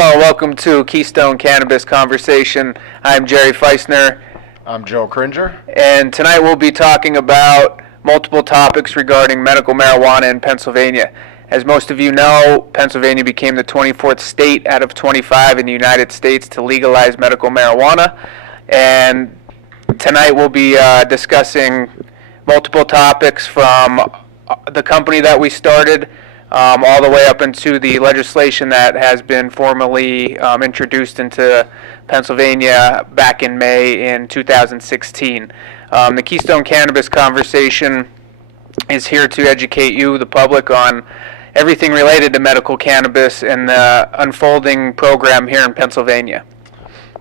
Hello, welcome to Keystone Cannabis Conversation. I'm Jerry Feisner. I'm Joe Cringer. And tonight we'll be talking about multiple topics regarding medical marijuana in Pennsylvania. As most of you know, Pennsylvania became the 24th state out of 25 in the United States to legalize medical marijuana. And tonight we'll be discussing multiple topics from the company that we started all the way up into the legislation that has been formally introduced into Pennsylvania back in May in 2016. The Keystone Cannabis Conversation is here to educate you, the public, on everything related to medical cannabis and the unfolding program here in Pennsylvania.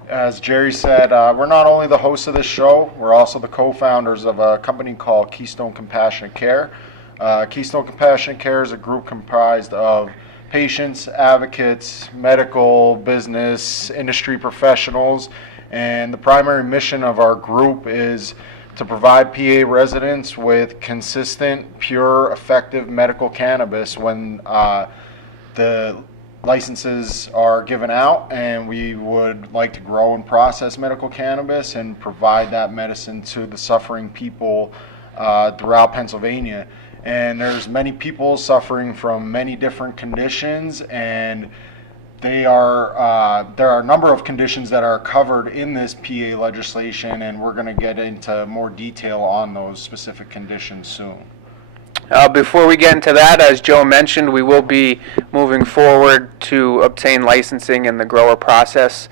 As Jerry said, we're not only the hosts of this show, we're also the co-founders of a company called Keystone Compassionate Care. Keystone Compassionate Care is a group comprised of patients, advocates, medical, business, industry professionals, and the primary mission of our group is to provide PA residents with consistent, pure, effective medical cannabis when the licenses are given out, and we would like to grow and process medical cannabis and provide that medicine to the suffering people throughout Pennsylvania. And there's many people suffering from many different conditions, and there are a number of conditions that are covered in this PA legislation, and we're going to get into more detail on those specific conditions soon. Before we get into that, as Joe mentioned, we will be moving forward to obtain licensing in the grower process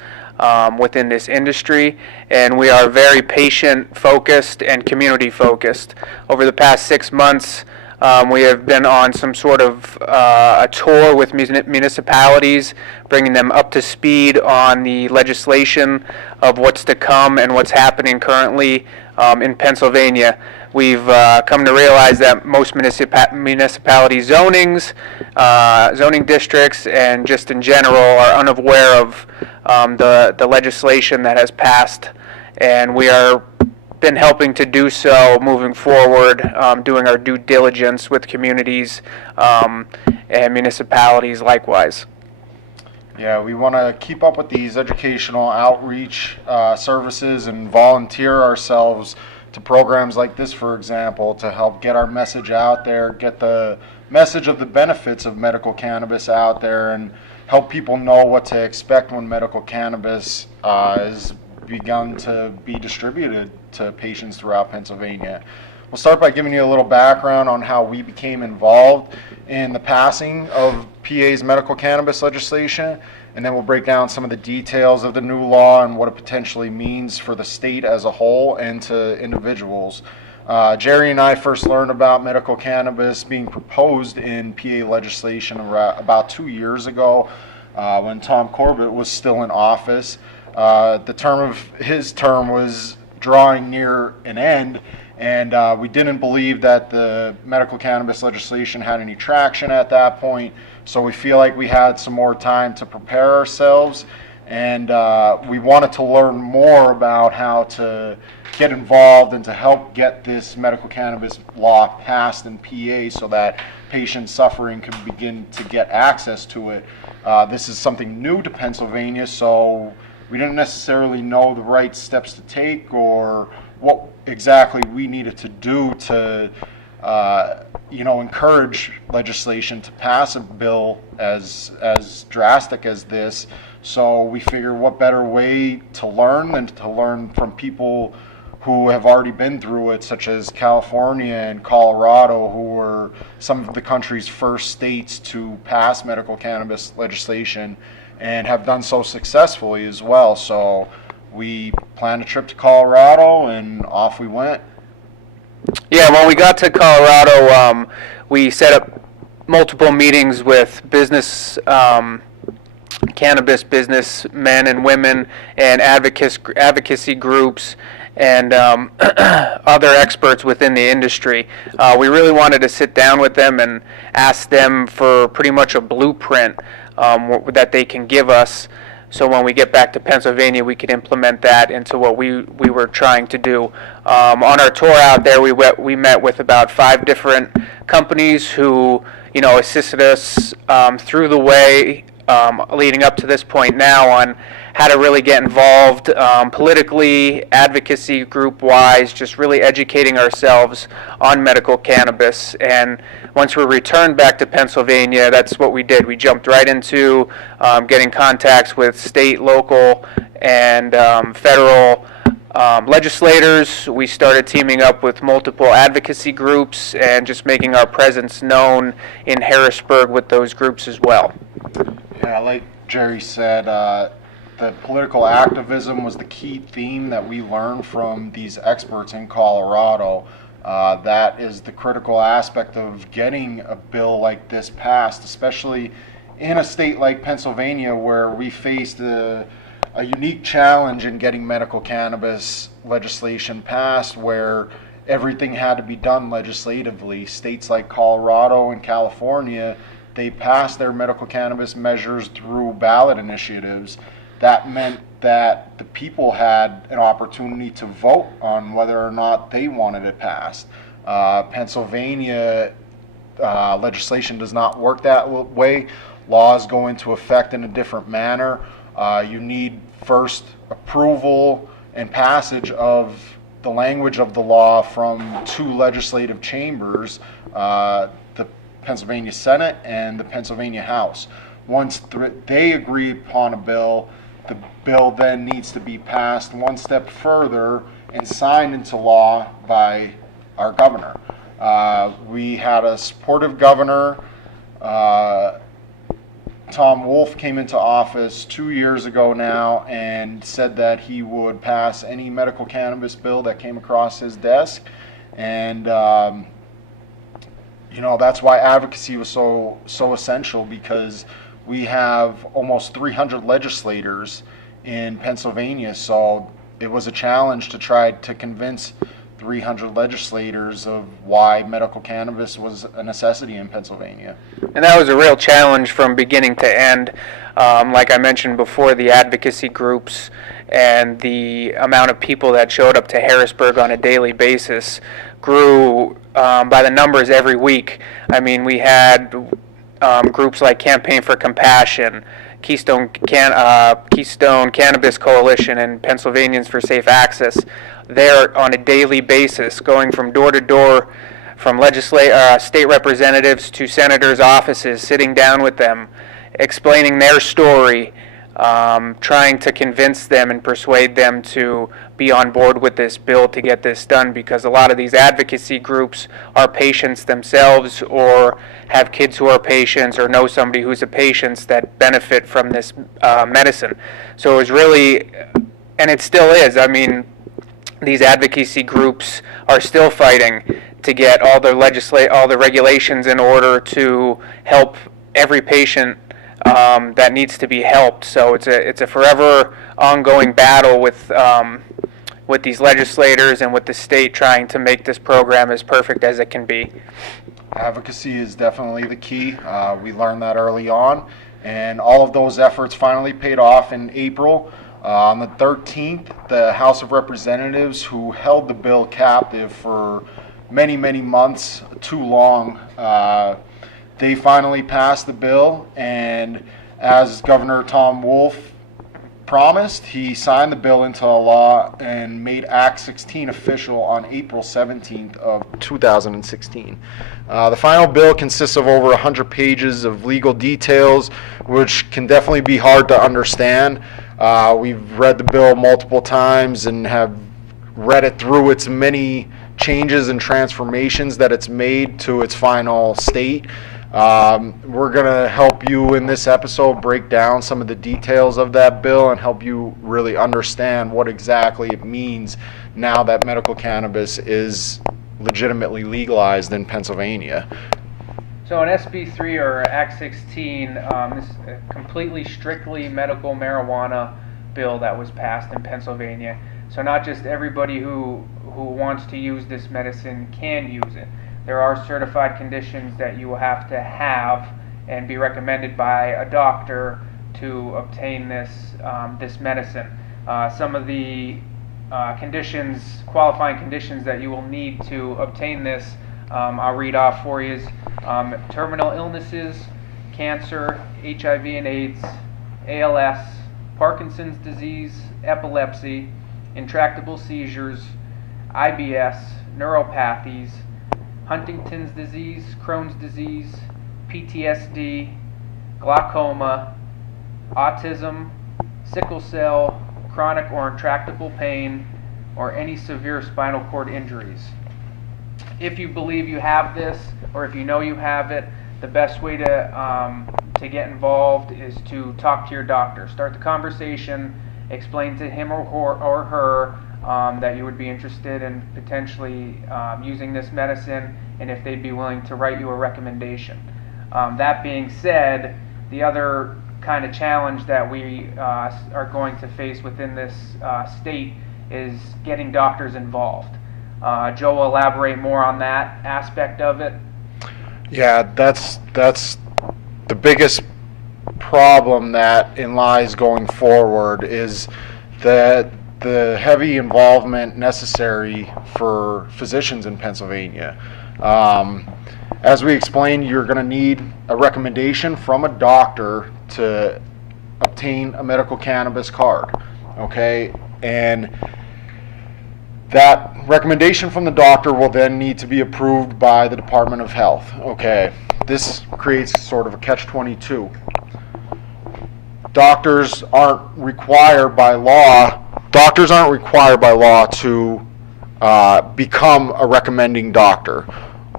within this industry, and we are very patient-focused and community-focused. Over the past 6 months, we have been on some sort of a tour with municipalities, bringing them up to speed on the legislation of what's to come and what's happening currently in Pennsylvania. We've come to realize that most municipality zonings, zoning districts, and just in general are unaware of the legislation that has passed, and we are been helping to do so moving forward, doing our due diligence with communities and municipalities likewise. Yeah, we want to keep up with these educational outreach services and volunteer ourselves to programs like this, for example, to help get our message out there, get the message of the benefits of medical cannabis out there, and help people know what to expect when medical cannabis is begun to be distributed to patients throughout Pennsylvania. We'll start by giving you a little background on how we became involved in the passing of PA's medical cannabis legislation, and then we'll break down some of the details of the new law and what it potentially means for the state as a whole and to individuals. Jerry and I first learned about medical cannabis being proposed in PA legislation about 2 years ago when Tom Corbett was still in office. The term of his term was drawing near an end, and we didn't believe that the medical cannabis legislation had any traction at that point, so we feel like we had some more time to prepare ourselves, and we wanted to learn more about how to get involved and to help get this medical cannabis law passed in PA so that patients suffering could begin to get access to it. This is something new to Pennsylvania, so we didn't necessarily know the right steps to take or what exactly we needed to do to, encourage legislation to pass a bill as drastic as this. So we figured what better way to learn than to learn from people who have already been through it, such as California and Colorado, who were some of the country's first states to pass medical cannabis legislation and have done so successfully as well. So we planned a trip to Colorado, and off we went. Yeah, when we got to Colorado, we set up multiple meetings with cannabis businessmen and women and advocacy groups and other experts within the industry. We really wanted to sit down with them and ask them for pretty much a blueprint that they can give us, so when we get back to Pennsylvania, we can implement that into what we were trying to do. On our tour out there, we met with about 5 different companies who assisted us through the way leading up to this point now on how to really get involved politically, advocacy group-wise, just really educating ourselves on medical cannabis. And once we returned back to Pennsylvania, that's what we did. We jumped right into getting contacts with state, local, and federal legislators. We started teaming up with multiple advocacy groups and just making our presence known in Harrisburg with those groups as well. Yeah, like Jerry said, the political activism was the key theme that we learned from these experts in Colorado. That is the critical aspect of getting a bill like this passed, especially in a state like Pennsylvania where we faced a unique challenge in getting medical cannabis legislation passed, where everything had to be done legislatively. States like Colorado and California, they passed their medical cannabis measures through ballot initiatives. That meant that the people had an opportunity to vote on whether or not they wanted it passed. Pennsylvania legislation does not work that way. Laws go into effect in a different manner. You need first approval and passage of the language of the law from two legislative chambers, the Pennsylvania Senate and the Pennsylvania House. Once they agree upon a bill, the bill then needs to be passed one step further and signed into law by our governor. We had a supportive governor. Tom Wolf came into office 2 years ago now and said that he would pass any medical cannabis bill that came across his desk. And that's why advocacy was so essential, because we have almost 300 legislators in Pennsylvania, so it was a challenge to try to convince 300 legislators of why medical cannabis was a necessity in Pennsylvania. And that was a real challenge from beginning to end. Like I mentioned before, the advocacy groups and the amount of people that showed up to Harrisburg on a daily basis grew by the numbers every week. I mean, we had groups like Campaign for Compassion, Keystone Cannabis Coalition, and Pennsylvanians for Safe Access there on a daily basis, going from door to door, from state representatives to senators' offices, sitting down with them, explaining their story, trying to convince them and persuade them to be on board with this bill to get this done, because a lot of these advocacy groups are patients themselves or have kids who are patients or know somebody who's a patient that benefit from this medicine. So it was really, and it still is, I mean, these advocacy groups are still fighting to get all the regulations in order to help every patient that needs to be helped. So it's a forever ongoing battle with these legislators and with the state trying to make this program as perfect as it can be. Advocacy is definitely the key. We learned that early on, and all of those efforts finally paid off in April. On the 13th, the House of Representatives, who held the bill captive for many, many months, too long, they finally passed the bill, and as Governor Tom Wolf promised, he signed the bill into law and made Act 16 official on April 17th of 2016. The final bill consists of over 100 pages of legal details, which can definitely be hard to understand. We've read the bill multiple times and have read it through its many changes and transformations that it's made to its final state. We're going to help you in this episode break down some of the details of that bill and help you really understand what exactly it means now that medical cannabis is legitimately legalized in Pennsylvania. So in SB3 or Act 16, this is a completely strictly medical marijuana bill that was passed in Pennsylvania. So not just everybody who wants to use this medicine can use it. There are certified conditions that you will have to have and be recommended by a doctor to obtain this medicine. Some of the qualifying conditions that you will need to obtain this, I'll read off for you. Terminal illnesses, cancer, HIV and AIDS, ALS, Parkinson's disease, epilepsy, intractable seizures, IBS, neuropathies, Huntington's disease, Crohn's disease, PTSD, glaucoma, autism, sickle cell, chronic or intractable pain, or any severe spinal cord injuries. If you believe you have this, or if you know you have it, the best way to get involved is to talk to your doctor. Start the conversation, explain to him or her that you would be interested in potentially using this medicine, and if they'd be willing to write you a recommendation. That being said, the other kind of challenge that we are going to face within this state is getting doctors involved. Joe will elaborate more on that aspect of it. Yeah, that's the biggest problem that lies going forward is that the heavy involvement necessary for physicians in Pennsylvania. As we explained, you're going to need a recommendation from a doctor to obtain a medical cannabis card, okay? And that recommendation from the doctor will then need to be approved by the Department of Health, okay? This creates sort of a catch-22. Doctors aren't required by law to become a recommending doctor.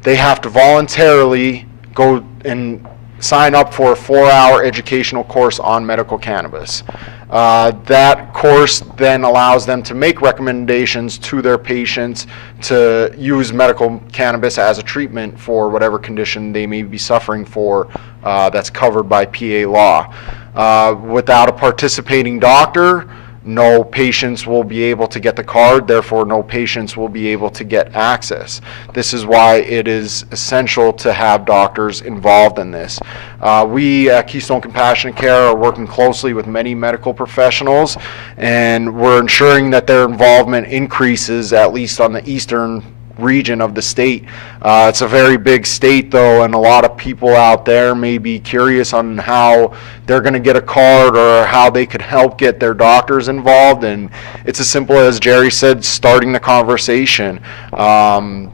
They have to voluntarily go and sign up for a 4-hour educational course on medical cannabis. That course then allows them to make recommendations to their patients to use medical cannabis as a treatment for whatever condition they may be suffering for that's covered by PA law. Without a participating doctor, no patients will be able to get the card, therefore no patients will be able to get access. This is why it is essential to have doctors involved in this. We at Keystone Compassionate Care are working closely with many medical professionals, and we're ensuring that their involvement increases, at least on the eastern region of the state. It's a very big state though, and a lot of people out there may be curious on how they're going to get a card or how they could help get their doctors involved, and it's as simple as Jerry said, starting the conversation. The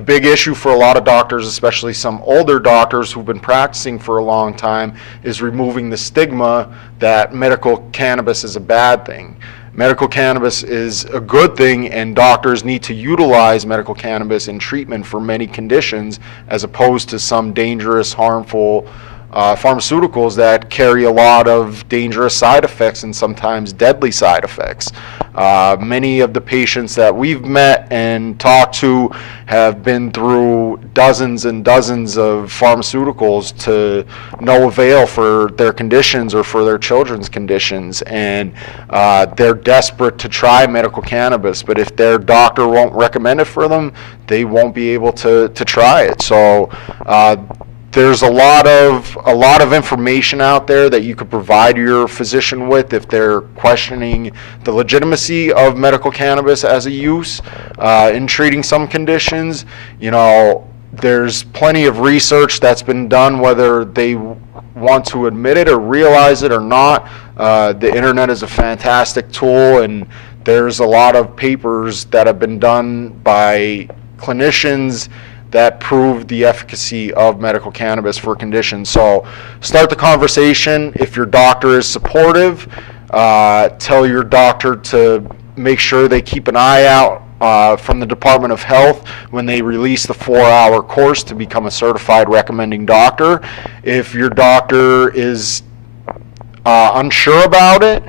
big issue for a lot of doctors, especially some older doctors who've been practicing for a long time, is removing the stigma that medical cannabis is a bad thing. Medical cannabis is a good thing, and doctors need to utilize medical cannabis in treatment for many conditions as opposed to some dangerous, harmful pharmaceuticals that carry a lot of dangerous side effects and sometimes deadly side effects. Many of the patients that we've met and talked to have been through dozens and dozens of pharmaceuticals to no avail for their conditions or for their children's conditions, and they're desperate to try medical cannabis, but if their doctor won't recommend it for them, they won't be able to try it. So there's a lot of information out there that you could provide your physician with if they're questioning the legitimacy of medical cannabis as a use in treating some conditions. You know, there's plenty of research that's been done, whether they want to admit it or realize it or not. The internet is a fantastic tool, and there's a lot of papers that have been done by clinicians that prove the efficacy of medical cannabis for conditions. So start the conversation. If your doctor is supportive, tell your doctor to make sure they keep an eye out from the Department of Health when they release the 4-hour course to become a certified recommending doctor. If your doctor is unsure about it,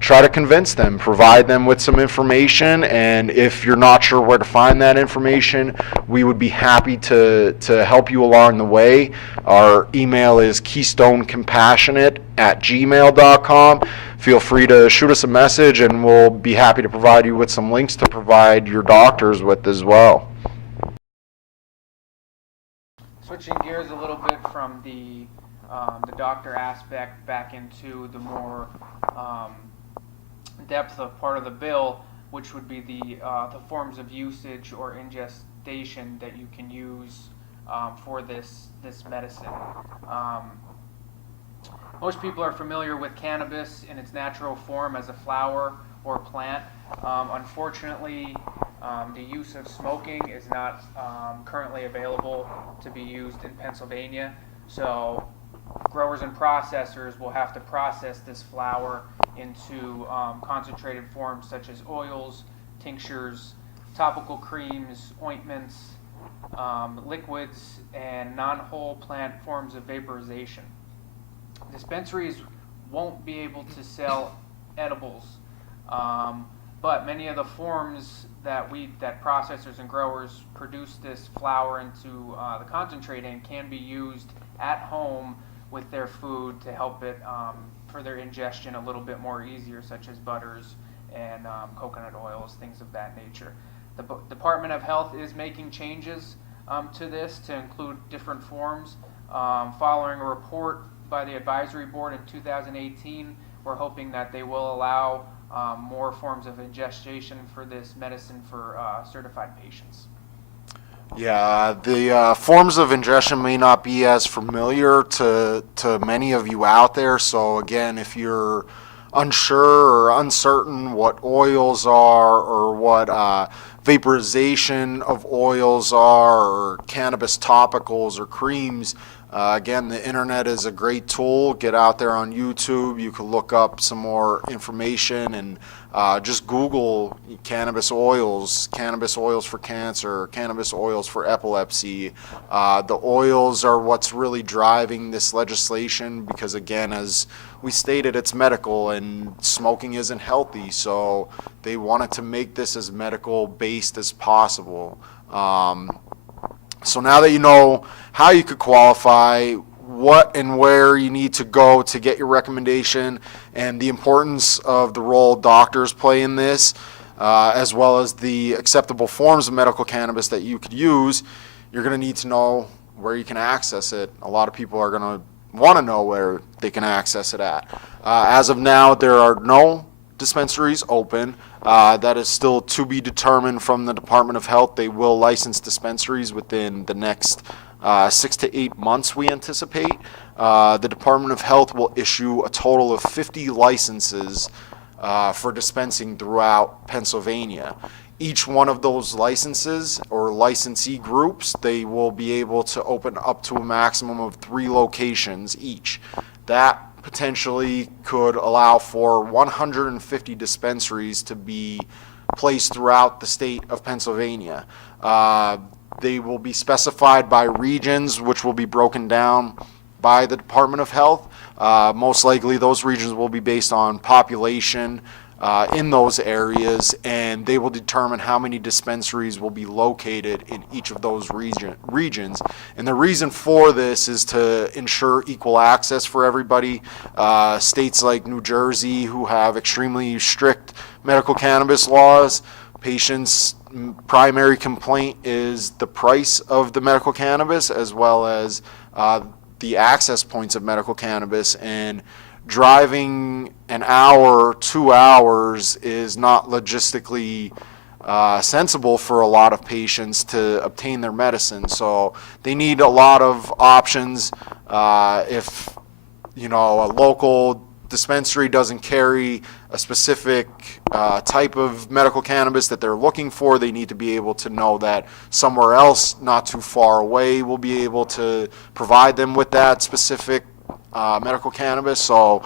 try to convince them, provide them with some information, and if you're not sure where to find that information, we would be happy to help you along the way. Our email is keystonecompassionate@gmail.com. Feel free to shoot us a message, and we'll be happy to provide you with some links to provide your doctors with as well. Switching gears a little bit from the doctor aspect back into the more depth of part of the bill, which would be the forms of usage or ingestion that you can use for this medicine. Um, Most people are familiar with cannabis in its natural form as a flower or plant. Unfortunately, the use of smoking is not currently available to be used in Pennsylvania. So growers and processors will have to process this flower into concentrated forms such as oils, tinctures, topical creams, ointments, liquids, and non-whole plant forms of vaporization. Dispensaries won't be able to sell edibles, but many of the forms that processors and growers produce this flower into the concentrate in can be used at home with their food to help it for their ingestion a little bit more easier, such as butters and coconut oils, things of that nature. The Department of Health is making changes to this to include different forms. Following a report by the advisory board in 2018, we're hoping that they will allow more forms of ingestion for this medicine for certified patients. Yeah, the forms of ingestion may not be as familiar to many of you out there. So again, if you're unsure or uncertain what oils are or what vaporization of oils are or cannabis topicals or creams, again, the internet is a great tool. Get out there on YouTube. You can look up some more information and just Google cannabis oils for cancer, cannabis oils for epilepsy. The oils are what's really driving this legislation because, again, as we stated, it's medical and smoking isn't healthy. So they wanted to make this as medical based as possible. So now that you know how you could qualify, what and where you need to go to get your recommendation, and the importance of the role doctors play in this, as well as the acceptable forms of medical cannabis that you could use, you're going to need to know where you can access it. A lot of people are going to want to know where they can access it at. As of now, there are no dispensaries open. That is still to be determined from the Department of Health. They will license dispensaries within the next 6 to 8 months, we anticipate. The Department of Health will issue a total of 50 licenses for dispensing throughout Pennsylvania. Each one of those licenses or licensee groups, they will be able to open up to a maximum of 3 locations each. That potentially could allow for 150 dispensaries to be placed throughout the state of Pennsylvania. They will be specified by regions, which will be broken down by the Department of Health. Most likely those regions will be based on population in those areas, and they will determine how many dispensaries will be located in each of those regions. And the reason for this is to ensure equal access for everybody. States like New Jersey, who have extremely strict medical cannabis laws, patients' primary complaint is the price of the medical cannabis as well as the access points of medical cannabis, and driving an hour, 2 hours is not logistically sensible for a lot of patients to obtain their medicine. So they need a lot of options. If a local dispensary doesn't carry a specific type of medical cannabis that they're looking for, they need to be able to know that somewhere else not too far away will be able to provide them with that specific medical cannabis. So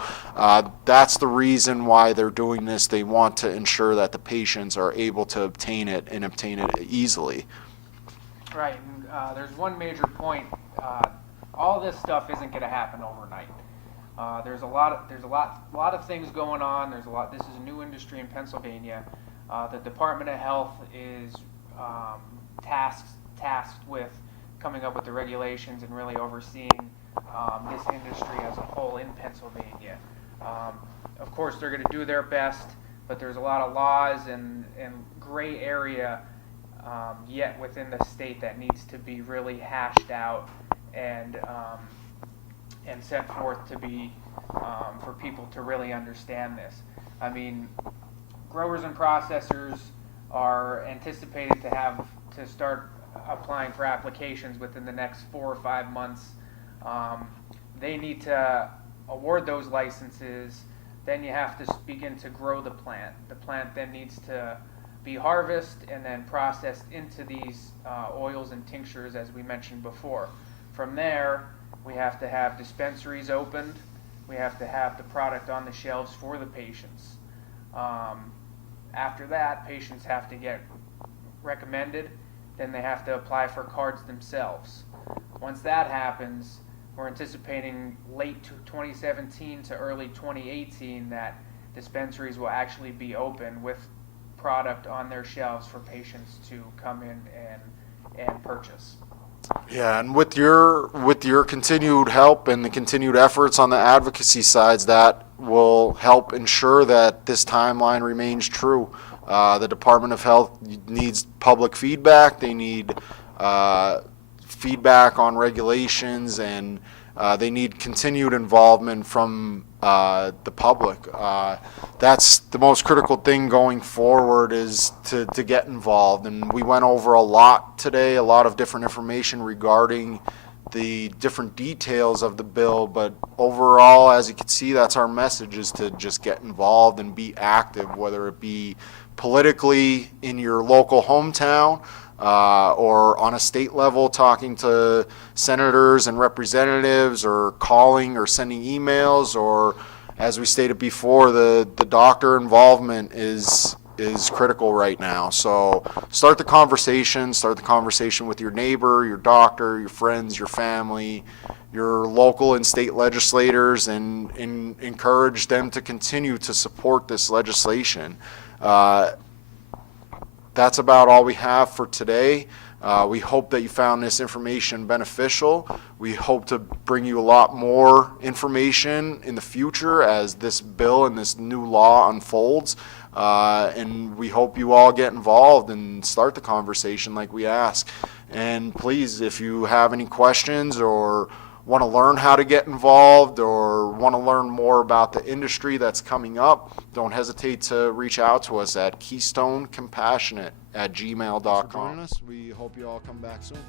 that's the reason why they're doing this. They want to ensure that the patients are able to obtain it and obtain it easily. Right, and there's one major point. All this stuff isn't going to happen overnight. There's a lot of things going on. This is a new industry in Pennsylvania. The Department of Health is tasked with coming up with the regulations and really overseeing this industry as a whole in Pennsylvania. Of course, they're going to do their best, but there's a lot of laws and gray area yet within the state that needs to be really hashed out and set forth to be for people to really understand this. I mean, growers and processors are anticipated to start applying for applications within the next 4 or 5 months. They need to award those licenses. Then you have to begin to grow the plant. The plant then needs to be harvested and then processed into these oils and tinctures, as we mentioned before. From there, we have to have dispensaries opened. We have to have the product on the shelves for the patients. After that, patients have to get recommended. Then they have to apply for cards themselves. Once that happens, we're anticipating late 2017 to early 2018 that dispensaries will actually be open with product on their shelves for patients to come in and purchase. Yeah, and with your continued help and the continued efforts on the advocacy sides, that will help ensure that this timeline remains true. The Department of Health needs public feedback. They need feedback on regulations, and they need continued involvement from the public. That's the most critical thing going forward, is to get involved. And we went over a lot today, a lot of different information regarding the different details of the bill, but overall, as you can see, that's our message, is to just get involved and be active, whether it be politically in your local hometown, or on a state level talking to senators and representatives, or calling or sending emails, or, as we stated before, the doctor involvement is critical right now. So start the conversation with your neighbor, your doctor, your friends, your family, your local and state legislators, and encourage them to continue to support this legislation. That's about all we have for today. We hope that you found this information beneficial. We hope to bring you a lot more information in the future as this bill and this new law unfolds. And we hope you all get involved and start the conversation like we ask. And please, if you have any questions or want to learn how to get involved or want to learn more about the industry that's coming up, don't hesitate to reach out to us at KeystoneCompassionate@gmail.com. We hope you all come back soon.